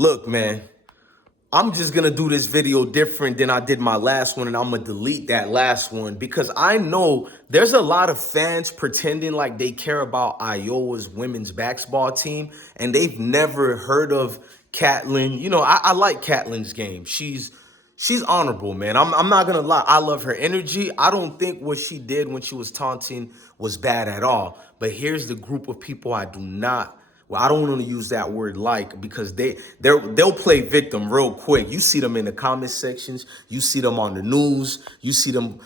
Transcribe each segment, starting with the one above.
Look, man, I'm just going to do this video different than I did my last one, and I'm going to delete that last one because I know there's a lot of fans pretending like they care about Iowa's women's basketball team, and they've never heard of Catlin. You know, I like Catlin's game. She's honorable, man. I'm not going to lie. I love her energy. I don't think what she did when she was taunting was bad at all. But here's the group of people I do not. Well, I don't want to use that word like because they'll play victim real quick. You see them in the comment sections, you see them on the news, you see them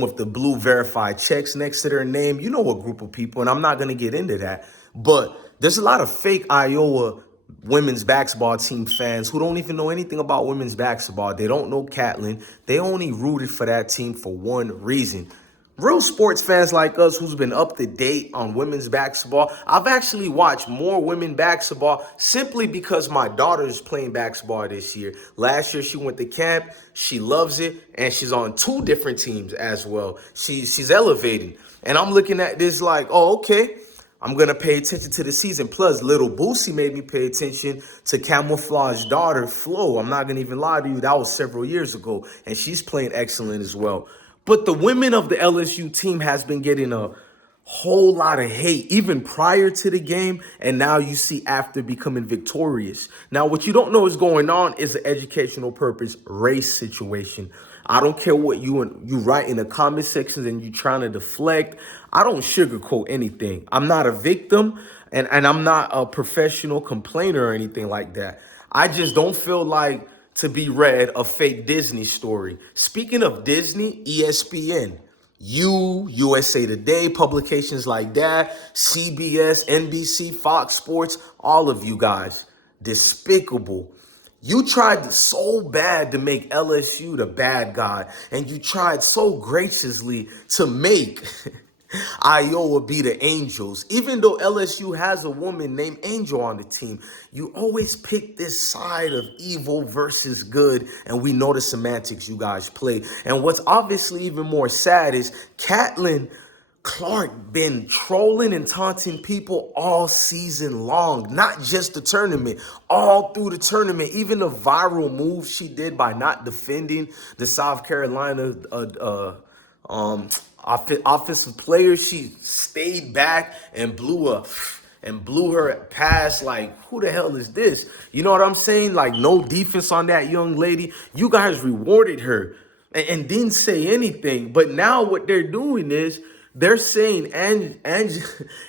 with the blue verified checks next to their name. You know what group of people, and I'm not gonna get into that. But there's a lot of fake Iowa women's basketball team fans who don't even know anything about women's basketball. They don't know Catlin. They only rooted for that team for one reason. Real sports fans like us who's been up to date on women's basketball, I've actually watched more women basketball simply because my daughter is playing basketball this year. Last year she went to camp, she loves it, and she's on 2 different teams as well. She's elevating. And I'm looking at this like, oh, okay, I'm going to pay attention to the season. Plus, little Boosie made me pay attention to Camouflage's daughter, Flo. I'm not going to even lie to you. That was several years ago, and she's playing excellent as well. But the women of the LSU team has been getting a whole lot of hate even prior to the game, and now you see after becoming victorious. Now, what you don't know is going on is an educational purpose race situation. I don't care what you write in the comment sections and you trying to deflect. I don't sugarcoat anything. I'm not a victim, and I'm not a professional complainer or anything like that. I just don't feel like to be read a fake Disney story. Speaking of Disney, ESPN, USA Today, publications like that, CBS, NBC, Fox Sports, all of you guys, despicable. You tried so bad to make LSU the bad guy, and you tried so graciously to make Iowa be the Angels. Even though LSU has a woman named Angel on the team, you always pick this side of evil versus good, and we know the semantics you guys play. And what's obviously even more sad is Catlin Clark been trolling and taunting people all season long, not just the tournament, all through the tournament. Even the viral move she did by not defending the South Carolina offensive player, she stayed back and blew her past. Like, who the hell is this? You know what I'm saying? Like, no defense on that young lady. You guys rewarded her and didn't say anything. But now what they're doing is they're saying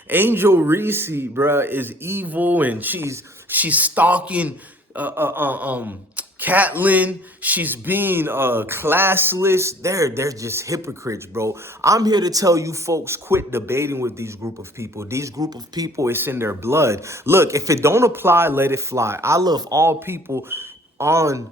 Angel Reese, bruh, is evil, and she's stalking Catlin. She's being classless. They're just hypocrites, bro. I'm here to tell you folks, quit debating with these group of people. These group of people, it's in their blood. Look, if it don't apply, let it fly. I love all people on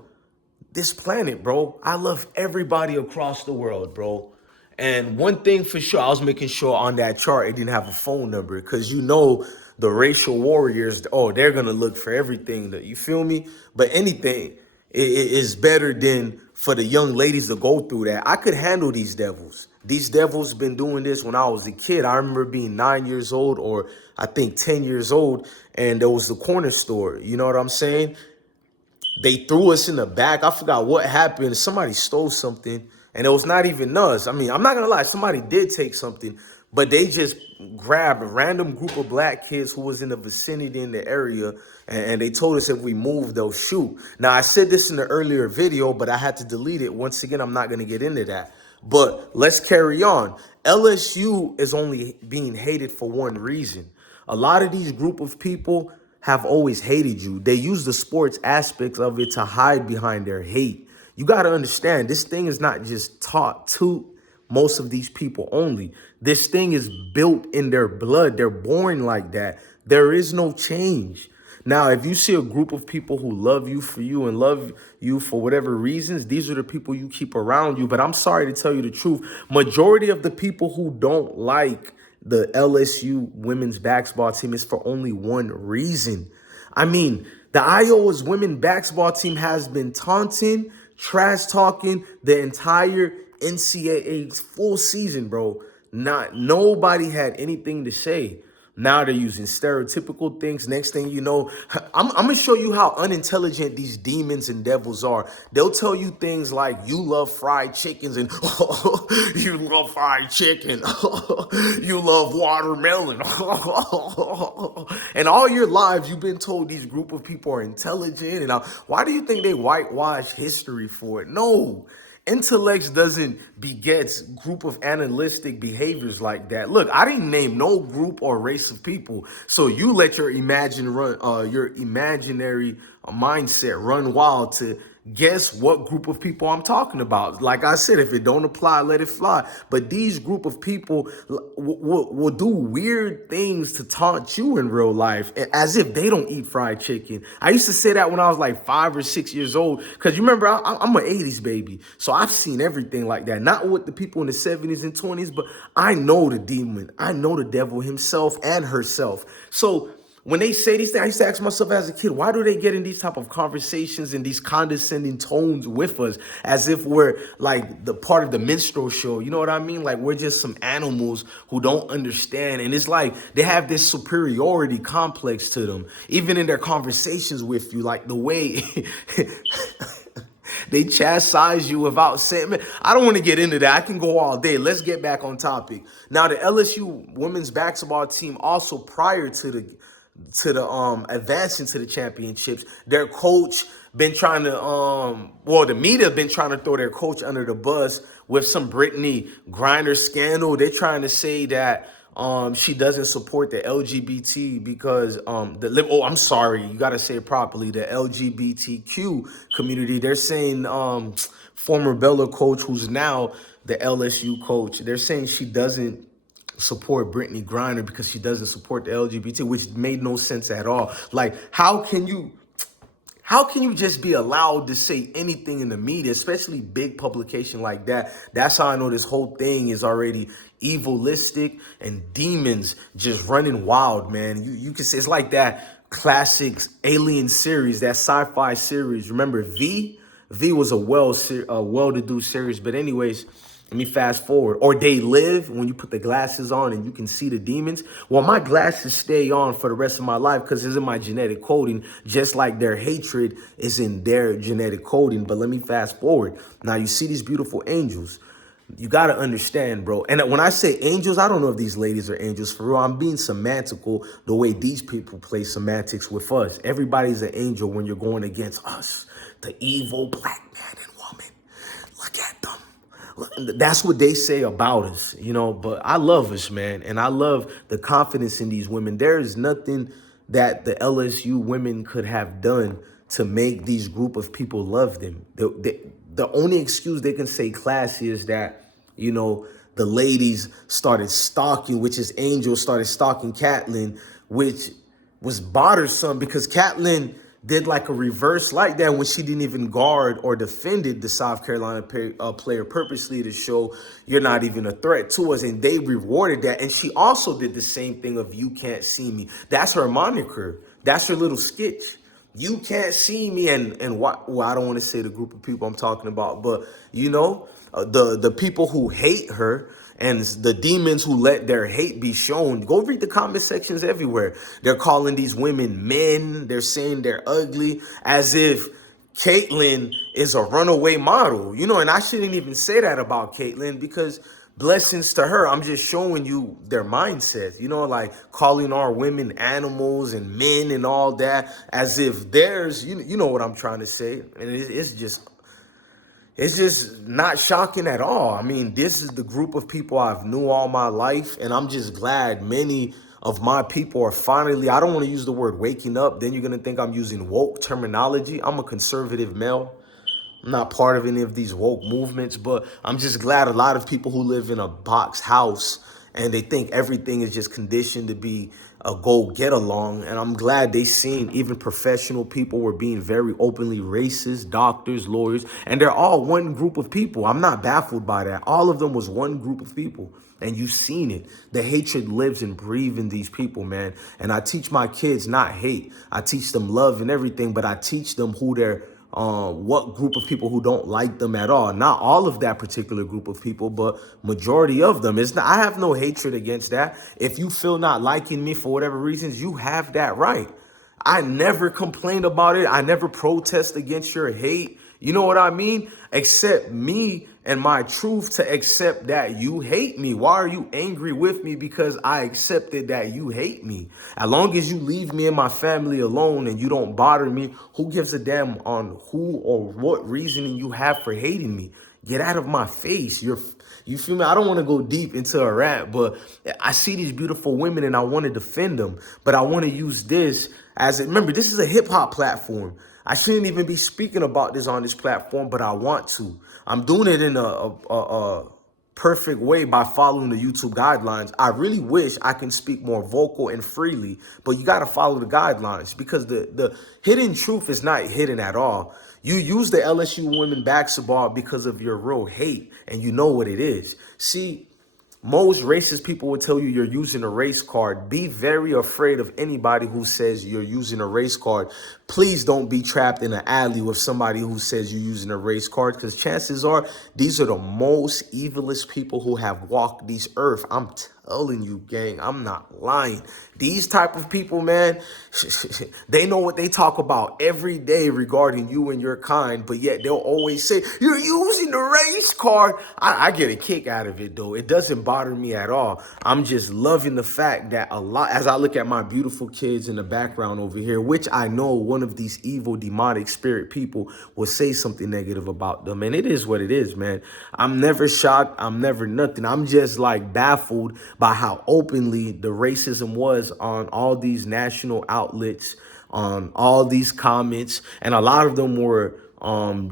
this planet, bro. I love everybody across the world, bro. And one thing for sure, I was making sure on that chart it didn't have a phone number, because you know the racial warriors, oh, they're going to look for everything. That, you feel me? But anything is better than for the young ladies to go through that. I could handle these devils. These devils been doing this when I was a kid. I remember being 9 years old, or I think 10 years old, and there was the corner store. You know what I'm saying? They threw us in the back. I forgot what happened. Somebody stole something, and it was not even us. I mean, I'm not going to lie. Somebody did take something, but they just grabbed a random group of black kids who was in the vicinity in the area, and they told us if we move, they'll shoot. Now, I said this in the earlier video, but I had to delete it. Once again, I'm not going to get into that. But let's carry on. LSU is only being hated for one reason. A lot of these group of people have always hated you. They use the sports aspects of it to hide behind their hate. You got to understand, this thing is not just taught to most of these people only. This thing is built in their blood. They're born like that. There is no change. Now, if you see a group of people who love you for you and love you for whatever reasons, these are the people you keep around you. But I'm sorry to tell you the truth. Majority of the people who don't like the LSU women's basketball team is for only one reason. I mean, the Iowa's women basketball team has been taunting, trash talking the entire NCAA full season, bro. Nobody had anything to say. Now they're using stereotypical things. Next thing you know, I'm gonna show you how unintelligent these demons and devils are. They'll tell you things like, you love fried chickens and you love fried chicken. You love watermelon. And all your lives, you've been told these group of people are intelligent. And why do you think they whitewash history for it? No. Intellect doesn't begets group of animalistic behaviors like that. Look, I didn't name no group or race of people, so you let your your imaginary mindset run wild to guess what group of people I'm talking about. Like I said, if it don't apply, let it fly. But these group of people will do weird things to taunt you in real life as if they don't eat fried chicken. I used to say that when I was like 5 or 6 years old, because you remember, I'm an 80s baby. So I've seen everything like that. Not with the people in the 70s and 20s, but I know the demon. I know the devil himself and herself. So when they say these things, I used to ask myself as a kid, why do they get in these type of conversations and these condescending tones with us as if we're like the part of the minstrel show? You know what I mean? Like we're just some animals who don't understand. And it's like they have this superiority complex to them, even in their conversations with you, like the way they chastise you without saying, man, I don't want to get into that. I can go all day. Let's get back on topic. Now, the LSU women's basketball team also prior to the advancing to the championships, their coach been trying to the media been trying to throw their coach under the bus with some Brittany Griner scandal. They're trying to say that she doesn't support the LGBT because I'm sorry, you got to say it properly, the LGBTQ community. They're saying former Baylor coach, who's now the LSU coach, they're saying she doesn't support Brittany Griner because she doesn't support the LGBT, which made no sense at all. Like, how can you just be allowed to say anything in the media, especially big publication like that? That's how I know this whole thing is already evilistic and demons just running wild, man. You can say it's like that classic Alien series, that sci-fi series. Remember V? V was a well-to-do series, but anyways, let me fast forward. Or They Live, when you put the glasses on and you can see the demons. Well, my glasses stay on for the rest of my life because it's in my genetic coding, just like their hatred is in their genetic coding. But let me fast forward. Now, you see these beautiful angels. You got to understand, bro. And when I say angels, I don't know if these ladies are angels for real. I'm being semantical the way these people play semantics with us. Everybody's an angel when you're going against us, the evil black man and woman. Look at them. That's what they say about us, you know, but I love us, man. And I love the confidence in these women. There is nothing that the LSU women could have done to make these group of people love them. The only excuse they can say classy is that, you know, the ladies started stalking, which is Angel started stalking Catelyn, which was bothersome because Catelyn did like a reverse like that when she didn't even guard or defended the South Carolina player purposely to show you're not even a threat to us. And they rewarded that. And she also did the same thing of "you can't see me." That's her moniker. That's her little sketch. You can't see me. And what? Well, I don't want to say the group of people I'm talking about, but you know, the people who hate her and the demons who let their hate be shown. Go read the comment sections everywhere. They're calling these women men. They're saying they're ugly, as if Caitlyn is a runaway model. You know, and I shouldn't even say that about Caitlyn because blessings to her. I'm just showing you their mindset, you know, like calling our women animals and men and all that, as if theirs, you know what I'm trying to say. And it's just not shocking at all. I mean, this is the group of people I've knew all my life, and I'm just glad many of my people are finally, I don't want to use the word waking up. Then you're going to think I'm using woke terminology. I'm a conservative male. I'm not part of any of these woke movements, but I'm just glad a lot of people who live in a box house and they think everything is just conditioned to be a go get along. And I'm glad they seen even professional people were being very openly racist, doctors, lawyers, and they're all one group of people. I'm not baffled by that. All of them was one group of people. And you've seen it. The hatred lives and breathes in these people, man. And I teach my kids not hate. I teach them love and everything, but I teach them who they're what group of people who don't like them at all. Not all of that particular group of people, but majority of them. It's not, I have no hatred against that. If you feel not liking me for whatever reasons, you have that right. I never complained about it. I never protest against your hate. You know what I mean? Accept me and my truth to accept that you hate me. Why are you angry with me? Because I accepted that you hate me. As long as you leave me and my family alone and you don't bother me, who gives a damn on who or what reasoning you have for hating me? Get out of my face. You feel me? I don't want to go deep into a rant, but I see these beautiful women and I want to defend them. But I want to use this remember, this is a hip hop platform. I shouldn't even be speaking about this on this platform, but I want to. I'm doing it in a perfect way by following the YouTube guidelines. I really wish I can speak more vocal and freely, but you got to follow the guidelines because the hidden truth is not hidden at all. You use the LSU Women Basketball because of your real hate, and you know what it is. See, most racist people will tell you you're using a race card. Be very afraid of anybody who says you're using a race card. Please don't be trapped in an alley with somebody who says you're using a race card, because chances are these are the most evilest people who have walked this earth. I'm telling you, gang, I'm not lying. These type of people, man, they know what they talk about every day regarding you and your kind, but yet they'll always say, you're using the race card. I get a kick out of it, though. It doesn't bother me at all. I'm just loving the fact that a lot, as I look at my beautiful kids in the background over here, which I know one of these evil, demonic spirit people will say something negative about them. And it is what it is, man. I'm never shocked. I'm never nothing. I'm just like baffled by how openly the racism was on all these national outlets, on all these comments, and a lot of them were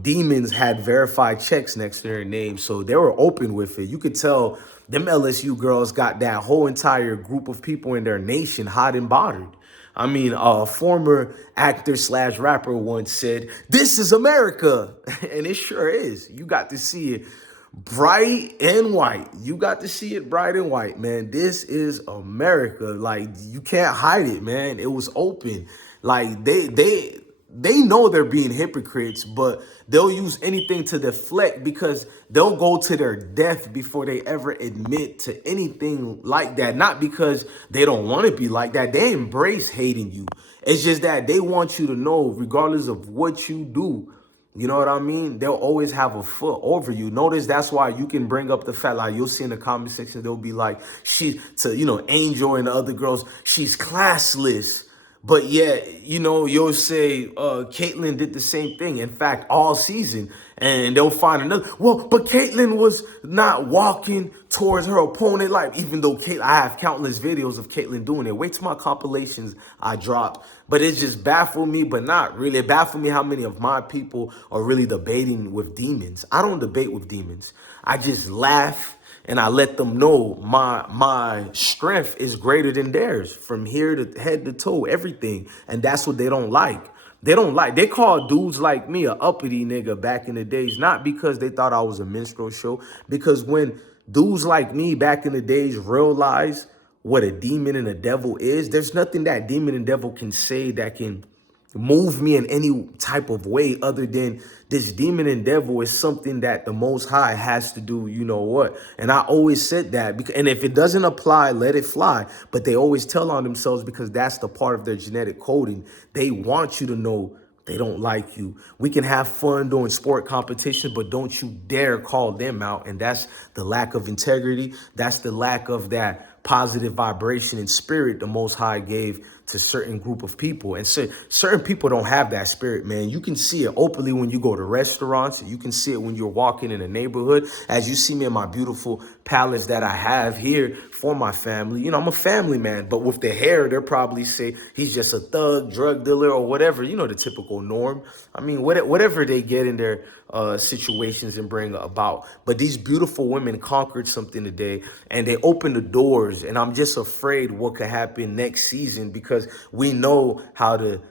demons had verified checks next to their name, so they were open with it. You could tell them LSU girls got that whole entire group of people in their nation hot and bothered. I mean, a former actor slash rapper once said, "This is America," and it sure is. You got to see it bright and white. You got to see it bright and white, man. This is America. Like, you can't hide it, man. It was open. Like, they know they're being hypocrites, but they'll use anything to deflect because they'll go to their death before they ever admit to anything like that. Not because they don't want to be like that. They embrace hating you. It's just that they want you to know, regardless of what you do, you know what I mean? They'll always have a foot over you. Notice that's why you can bring up the fact, like you'll see in the comment section, they'll be like, Angel and the other girls, she's classless. But yet, you'll say Caitlyn did the same thing. In fact, all season. And they'll find another. Well, but Caitlyn was not walking towards her opponent. Like, even though I have countless videos of Caitlyn doing it. Wait till my compilations I drop. But it just baffled me, but not really. It baffled me how many of my people are really debating with demons. I don't debate with demons. I just laugh and I let them know my strength is greater than theirs, from here to head to toe, everything. And that's what they don't like. They call dudes like me a uppity nigga back in the days, not because they thought I was a minstrel show, because when dudes like me back in the days realize what a demon and a devil is, there's nothing that demon and devil can say that can move me in any type of way other than this demon and devil is something that the Most High has to do, you know what? And I always said that, and if it doesn't apply, let it fly. But they always tell on themselves because that's the part of their genetic coding. They want you to know they don't like you. We can have fun doing sport competition, but don't you dare call them out. And that's the lack of integrity. That's the lack of that positive vibration and spirit the Most High gave to certain group of people. And certain people don't have that spirit, man. You can see it openly when you go to restaurants. You can see it when you're walking in a neighborhood. As you see me in my beautiful palace that I have here for my family. I'm a family man, but with the hair, they'll probably say he's just a thug, drug dealer, or whatever. The typical norm. I mean, whatever they get in their situations and bring about. But these beautiful women conquered something today, and they opened the doors. And I'm just afraid what could happen next season, because we know how the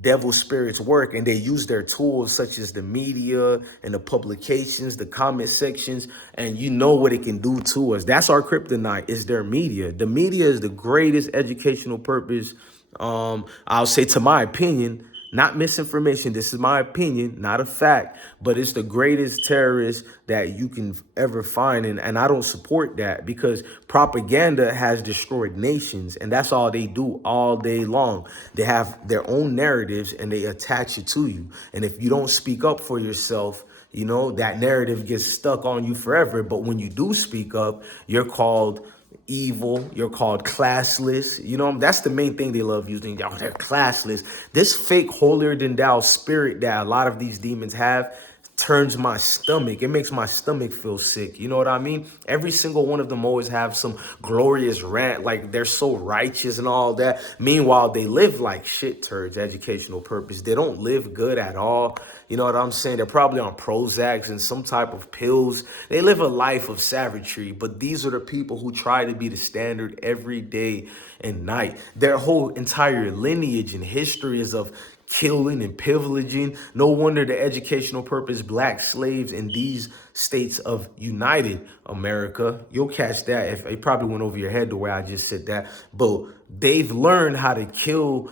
devil spirits work, and they use their tools such as the media and the publications, the comment sections, and you know what it can do to us. That's our kryptonite, is their media. The media is the greatest educational purpose, I'll say, to my opinion, Not misinformation. This is my opinion, not a fact, but it's the greatest terrorist that you can ever find. And I don't support that because propaganda has destroyed nations, and that's all they do all day long. They have their own narratives and they attach it to you. And if you don't speak up for yourself, you know, that narrative gets stuck on you forever. But when you do speak up, you're called evil, you're called classless. You know, that's the main thing they love using. Oh, they're classless. This fake holier than thou spirit that a lot of these demons have turns my stomach. It makes my stomach feel sick. You know what I mean? Every single one of them always have some glorious rant, like they're so righteous and all that. Meanwhile, they live like shit turds, educational purpose. They don't live good at all. You know what I'm saying? They're probably on Prozacs and some type of pills. They live a life of savagery, but these are the people who try to be the standard every day and night. Their whole entire lineage and history is of killing and pillaging. No wonder the educational purpose black slaves in these states of United America. You'll catch that. If it probably went over your head the way I just said that, but they've learned how to kill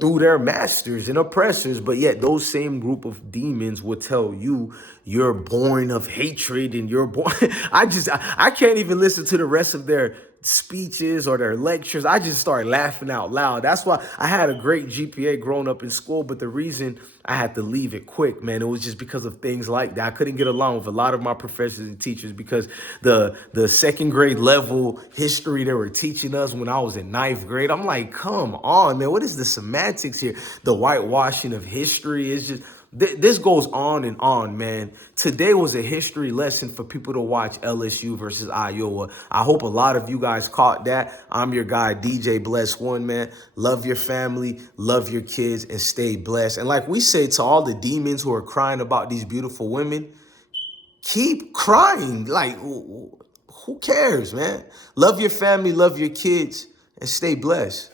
through their masters and oppressors, but yet those same group of demons will tell you you're born of hatred and you're born. I can't even listen to the rest of their speeches or their lectures. I just start laughing out loud. That's why I had a great GPA growing up in school, but the reason I had to leave it quick, man, it was just because of things like that. I couldn't get along with a lot of my professors and teachers because the second grade level history they were teaching us when I was in ninth grade, I'm like, come on, man, what is the semantics here? The whitewashing of history is just... This goes on and on, man. Today was a history lesson for people to watch LSU versus Iowa. I hope a lot of you guys caught that. I'm your guy, DJ Bless One, man. Love your family, love your kids, and stay blessed. And like we say to all the demons who are crying about these beautiful women, keep crying. Like, who cares, man? Love your family, love your kids, and stay blessed.